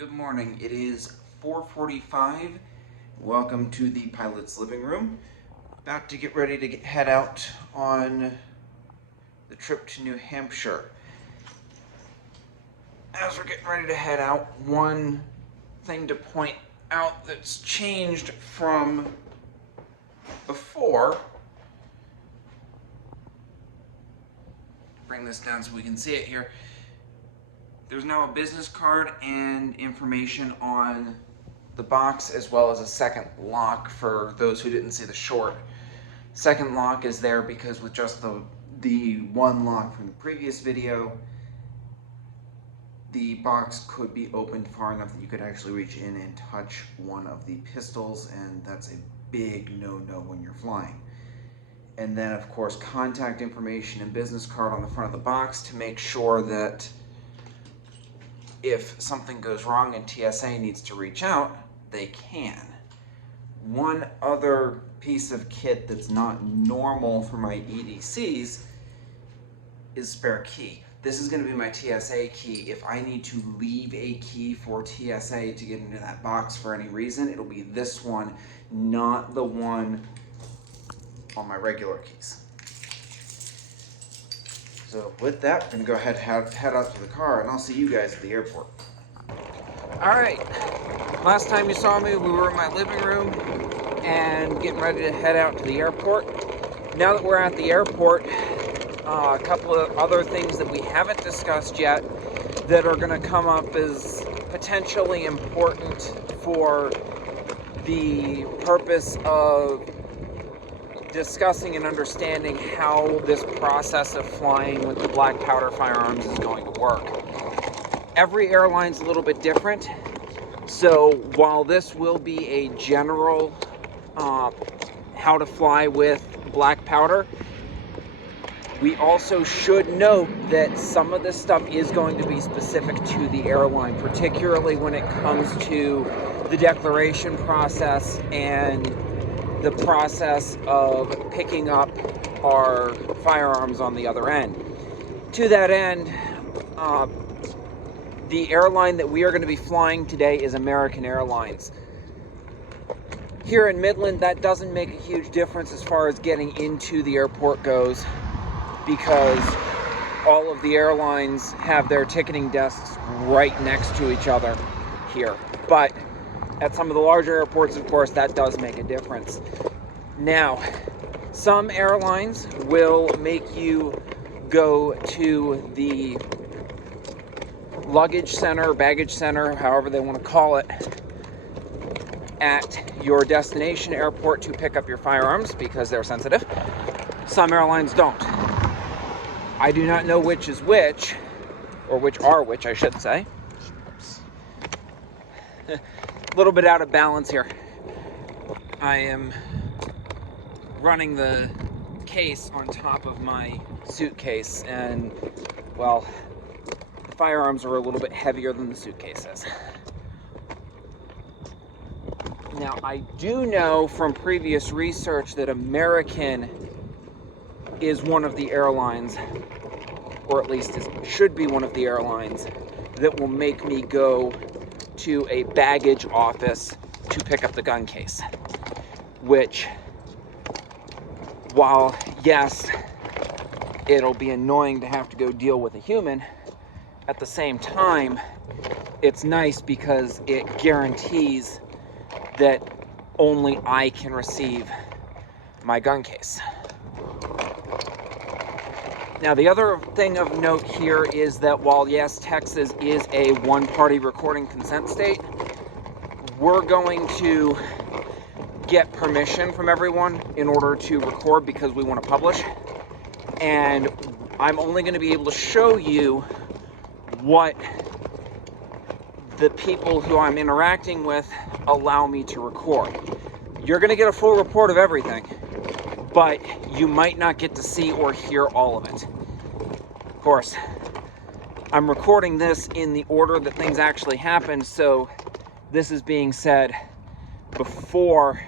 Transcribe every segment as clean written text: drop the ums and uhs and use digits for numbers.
Good morning. It is 4:45. Welcome to the pilot's living room. About to get ready to head out on the trip to New Hampshire. As we're getting ready to head out, one thing to point out that's changed from before. Bring this down so we can see it here. There's now a business card and information on the box, as well as a second lock for those who didn't see the short. Second lock is there because with just the one lock from the previous video, the box could be opened far enough that you could actually reach in and touch one of the pistols, and that's a big no-no when you're flying. And then, of course, contact information and business card on the front of the box to make sure that if something goes wrong and TSA needs to reach out, they can. One other piece of kit that's not normal for my EDCs is spare key. This is going to be my TSA key. If I need to leave a key for TSA to get into that box for any reason, it'll be this one, not the one on my regular keys. So with that, we're going to go ahead and head out to the car, and I'll see you guys at the airport. Alright, last time you saw me, we were in my living room and getting ready to head out to the airport. Now that we're at the airport, a couple of other things that we haven't discussed yet that are going to come up as potentially important for the purpose of discussing and understanding how this process of flying with the black powder firearms is going to work. Every airline's a little bit different, so while this will be a general how to fly with black powder, we also should note that some of this stuff is going to be specific to the airline, particularly when it comes to the declaration process and the process of picking up our firearms on the other end. To that end, the airline that we are going to be flying today is American Airlines. Here in Midland, that doesn't make a huge difference as far as getting into the airport goes, because all of the airlines have their ticketing desks right next to each other here. But at some of the larger airports, of course, that does make a difference. Now, some airlines will make you go to the luggage center, baggage center, however they want to call it, at your destination airport to pick up your firearms because they're sensitive. Some airlines don't. I do not know which is which, or which are which, I should say. A little bit out of balance here. I am running the case on top of my suitcase, and well, the firearms are a little bit heavier than the suitcase is. Now, I do know from previous research that American is one of the airlines, or at least should be one of the airlines, that will make me go to a baggage office to pick up the gun case, which, while yes, it'll be annoying to have to go deal with a human, at the same time, it's nice because it guarantees that only I can receive my gun case. Now, the other thing of note here is that while, yes, Texas is a one-party recording consent state, we're going to get permission from everyone in order to record because we want to publish. And I'm only going to be able to show you what the people who I'm interacting with allow me to record. You're going to get a full report of everything, but you might not get to see or hear all of it. Of course, I'm recording this in the order that things actually happened, so this is being said before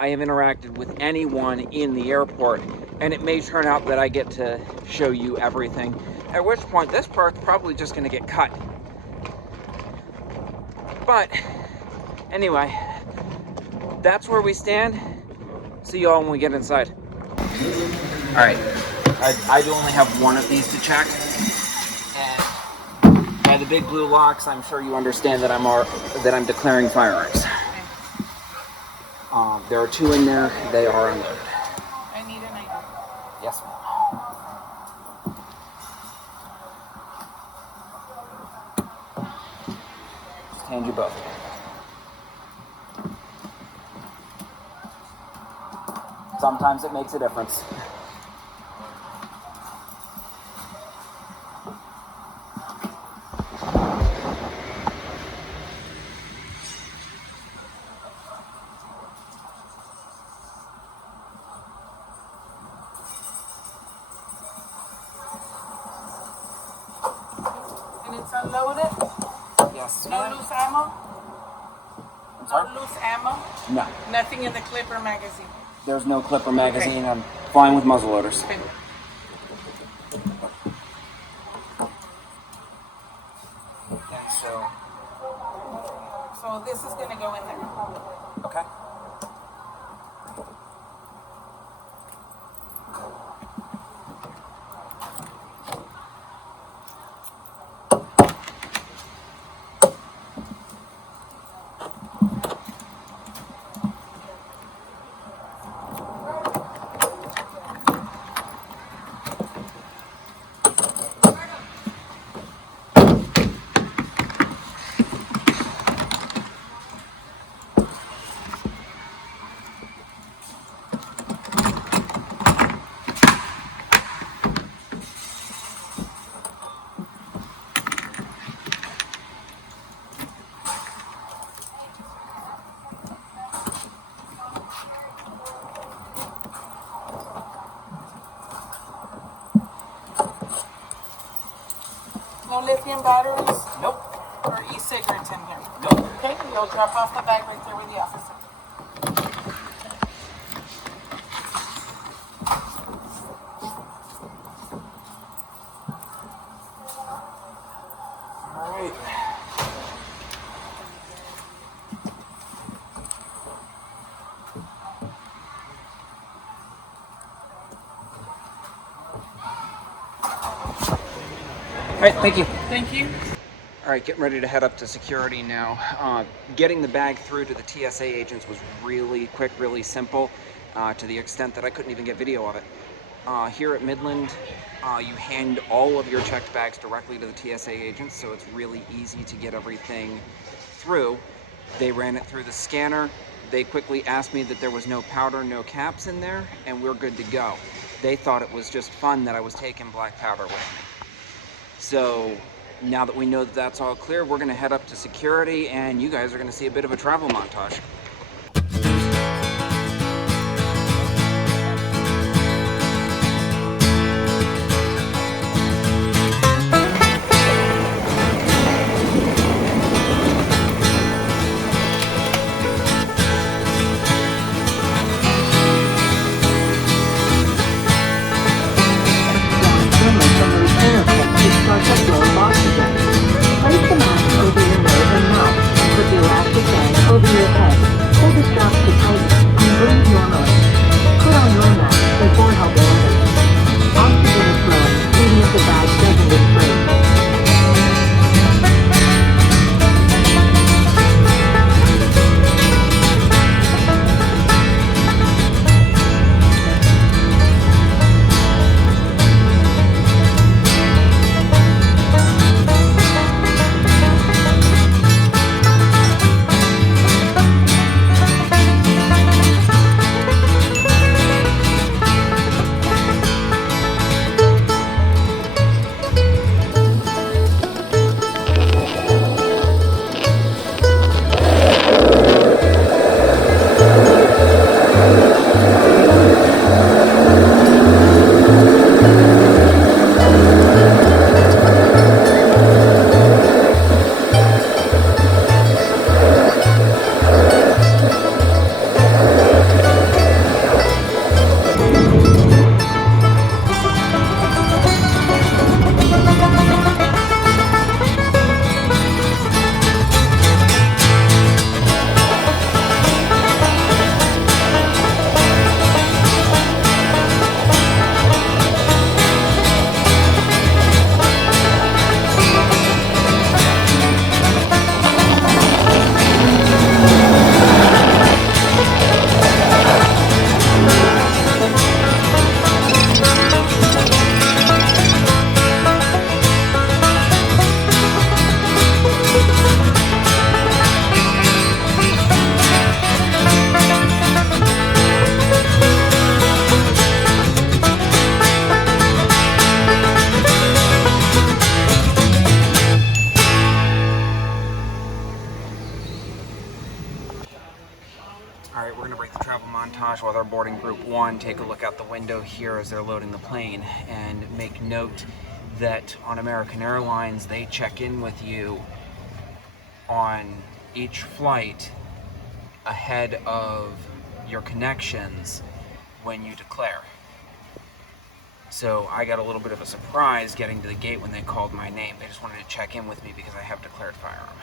I have interacted with anyone in the airport, and it may turn out that I get to show you everything, at which point this part's probably just going to get cut. But anyway, that's where we stand. See you all when we get inside. All right, I do only have one of these to check, and by the big blue locks, I'm sure you understand that I'm declaring firearms. There are 2 in there. They are unloaded. I need an ID. Yes, ma'am. Just hand you both. Sometimes it makes a difference. And it's unloaded? Yes. No loose ammo? I'm sorry? No loose ammo? No. Nothing in the clip or magazine? There's no clip or magazine. Okay. I'm fine with muzzle loaders. Okay. And so this is going to go in there. Okay. No lithium batteries? Nope. Or e-cigarettes in here? Nope. Okay, you'll drop off the bag right there with the officer. All right. All right, thank you. Thank you. All right, getting ready to head up to security now. Getting the bag through to the TSA agents was really quick, really simple, to the extent that I couldn't even get video of it. Here at Midland, you hand all of your checked bags directly to the TSA agents, so it's really easy to get everything through. They ran it through the scanner. They quickly asked me that there was no powder, no caps in there, and we're good to go. They thought it was just fun that I was taking black powder with me. So now that we know that that's all clear, we're going to head up to security, and you guys are going to see a bit of a travel montage. Place the mask over your nose and mouth. Put the elastic band over your head. Alright, we're going to break the travel montage with our boarding group 1. Take a look out the window here as they're loading the plane, and make note that on American Airlines, they check in with you on each flight ahead of your connections when you declare. So I got a little bit of a surprise getting to the gate when they called my name. They just wanted to check in with me because I have declared firearm.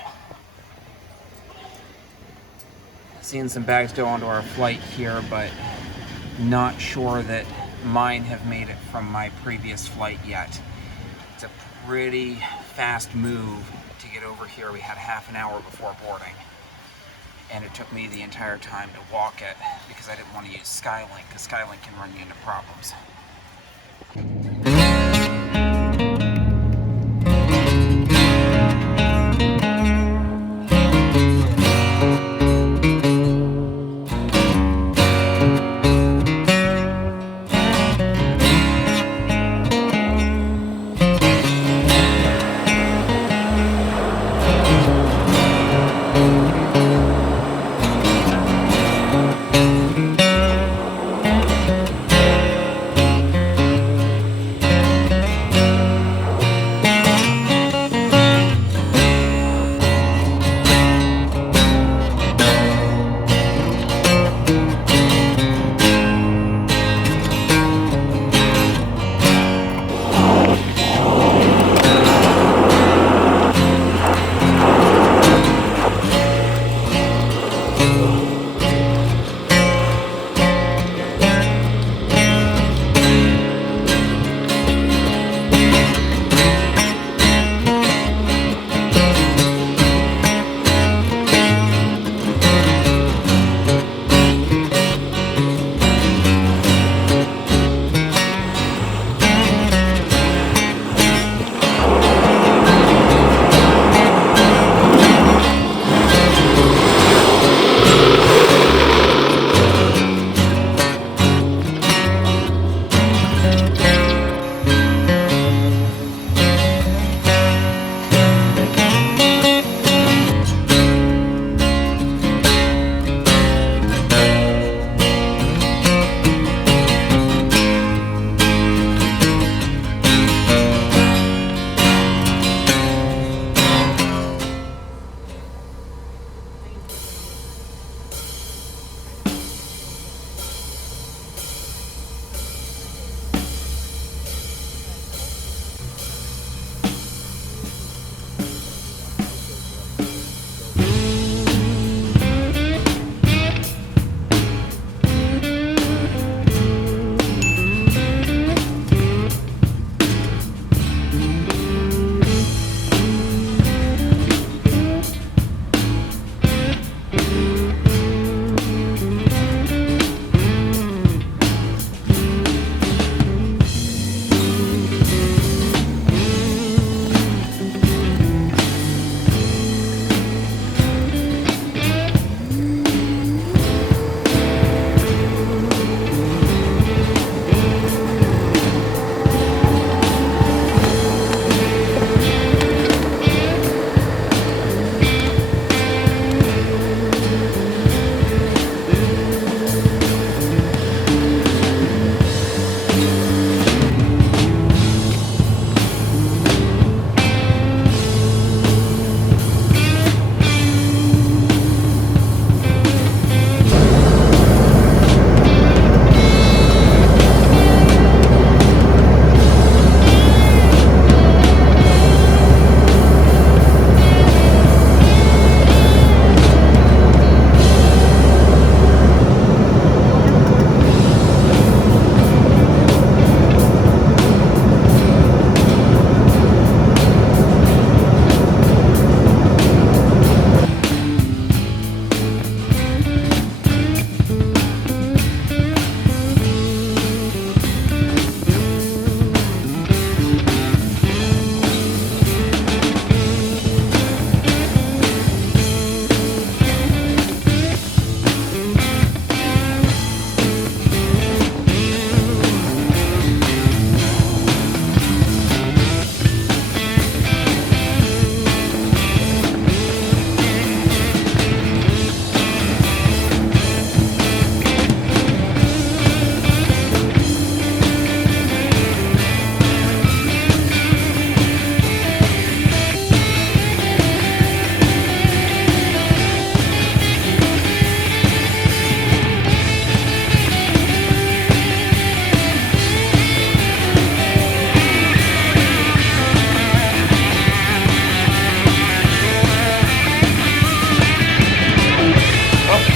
Seeing some bags go onto our flight here, but not sure that mine have made it from my previous flight yet. It's a pretty fast move to get over here. We had half an hour before boarding, and it took me the entire time to walk it because I didn't want to use Skylink, because Skylink can run you into problems.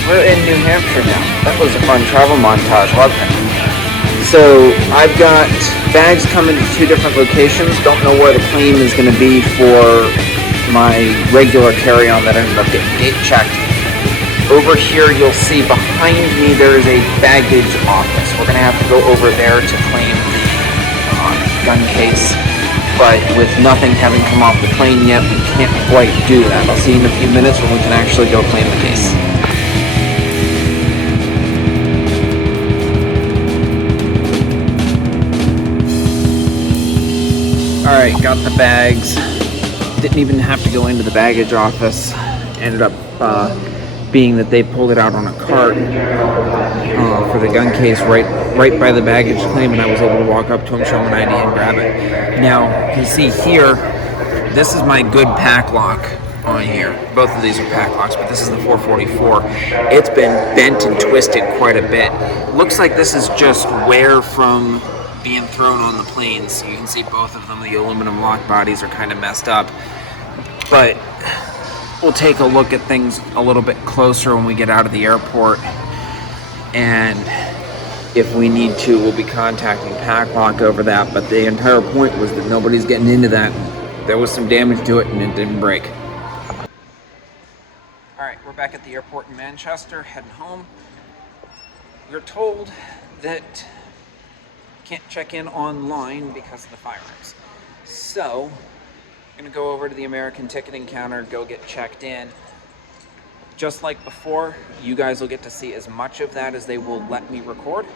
we're in New Hampshire now. That was a fun travel montage, wasn't it? So I've got bags coming to 2 different locations. Don't know where the claim is going to be for my regular carry-on that ended up getting gate checked. Over here you'll see behind me there is a baggage office. We're going to have to go over there to claim the gun case. But with nothing having come off the plane yet, we can't quite do that. I'll see you in a few minutes when we can actually go claim the case. Alright, got the bags. Didn't even have to go into the baggage office. Ended up being that they pulled it out on a cart for the gun case right by the baggage claim, and I was able to walk up to him, show him an ID, and grab it. Now, you can see here, this is my good pack lock on here. Both of these are pack locks, but this is the 444. It's been bent and twisted quite a bit. Looks like this is just wear from being thrown on the planes. You can see both of them, the aluminum lock bodies are kind of messed up. But we'll take a look at things a little bit closer when we get out of the airport, and if we need to, we'll be contacting Packlock over that. But the entire point was that nobody's getting into that. There was some damage to it and it didn't break. Alright, we're back at the airport in Manchester, heading home. We're told that can't check in online because of the firearms. So I'm gonna go over to the American ticketing counter, go get checked in. Just like before, you guys will get to see as much of that as they will let me record.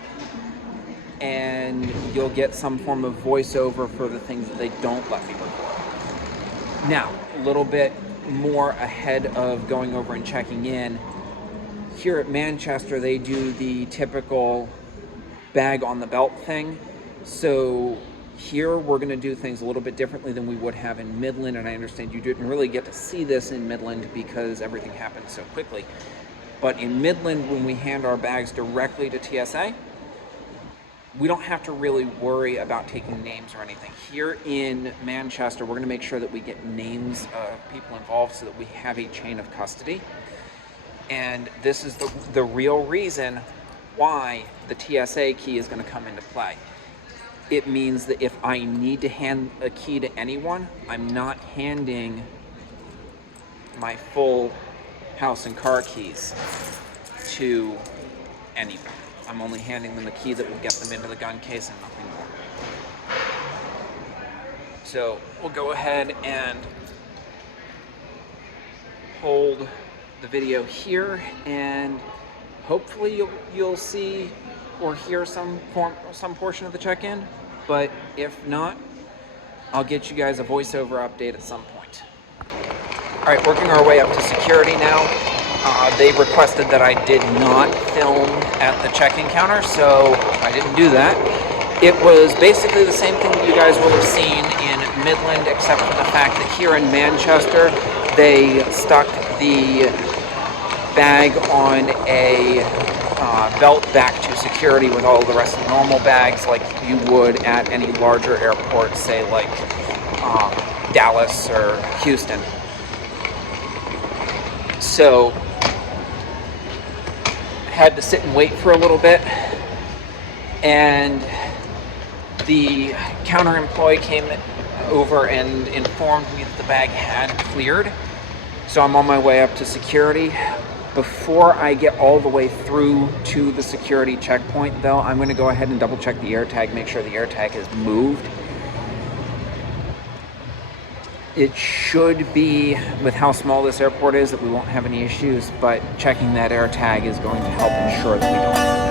And you'll get some form of voiceover for the things that they don't let me record. Now, a little bit more ahead of going over and checking in. Here at Manchester, they do the typical bag on the belt thing. So here we're going to do things a little bit differently than we would have in Midland, and I understand you didn't really get to see this in Midland because everything happened so quickly. But in Midland, when we hand our bags directly to TSA, we don't have to really worry about taking names or anything. Here in Manchester, we're going to make sure that we get names of people involved so that we have a chain of custody. And this is the real reason why the TSA key is going to come into play. It means that if I need to hand a key to anyone, I'm not handing my full house and car keys to anyone. I'm only handing them the key that will get them into the gun case and nothing more. So we'll go ahead and hold the video here, and hopefully you'll see or hear some portion of the check-in. But if not, I'll get you guys a voiceover update at some point. All right, working our way up to security now. They requested that I did not film at the check-in counter, so I didn't do that. It was basically the same thing that you guys will have seen in Midland, except for the fact that here in Manchester, they stuck the bag on a belt back to security with all the rest of the normal bags like you would at any larger airport, say like Dallas or Houston. So had to sit and wait for a little bit, and the counter employee came over and informed me that the bag had cleared. So I'm on my way up to security. Before I get all the way through to the security checkpoint, though, I'm going to go ahead and double check the AirTag, make sure the AirTag is moved. It should be, with how small this airport is, that we won't have any issues, but checking that AirTag is going to help ensure that we don't.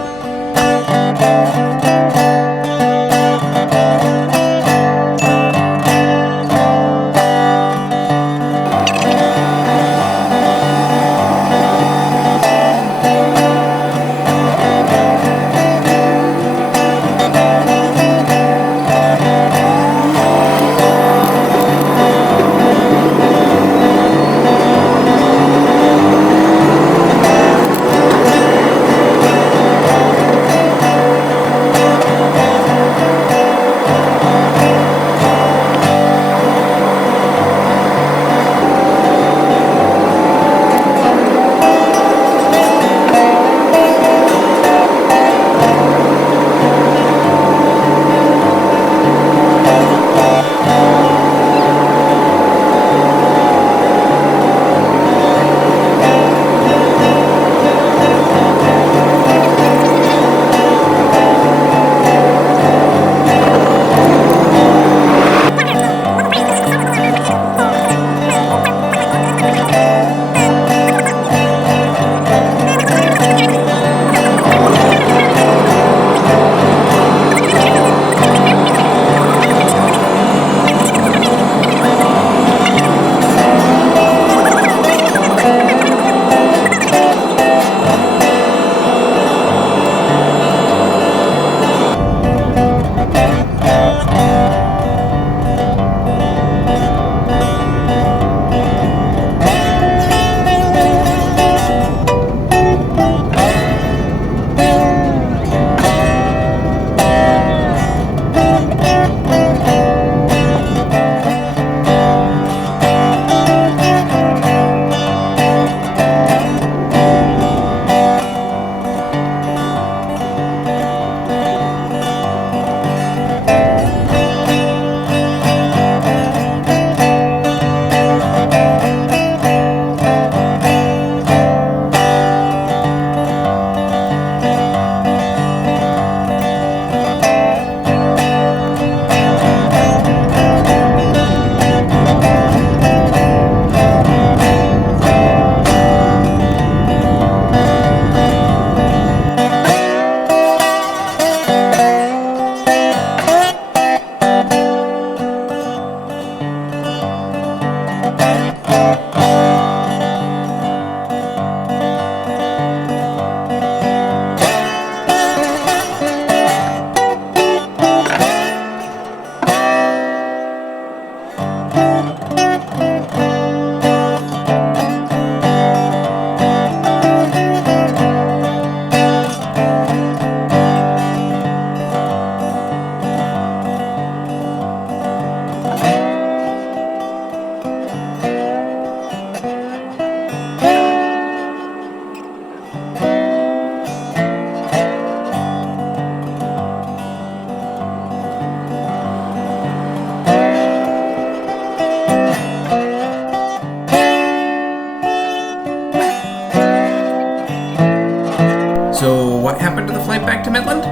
So what happened to the flight back to Midland?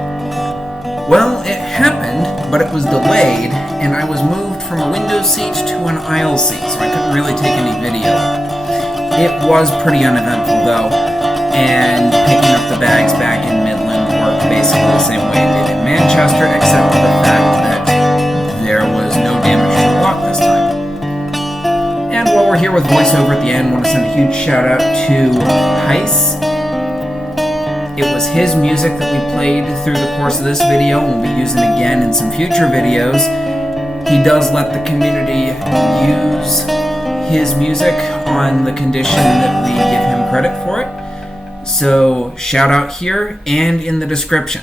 Well, it happened, but it was delayed, and I was moved from a window seat to an aisle seat, so I couldn't really take any video. It was pretty uneventful though, and picking up the bags back in Midland worked basically the same way it did in Manchester, except for the fact that there was no damage to the lock this time. And while we're here with voiceover at the end, I want to send a huge shout out to Heiss. It was his music that we played through the course of this video and we'll be using again in some future videos. He does let the community use his music on the condition that we give him credit for it. So shout out here and in the description.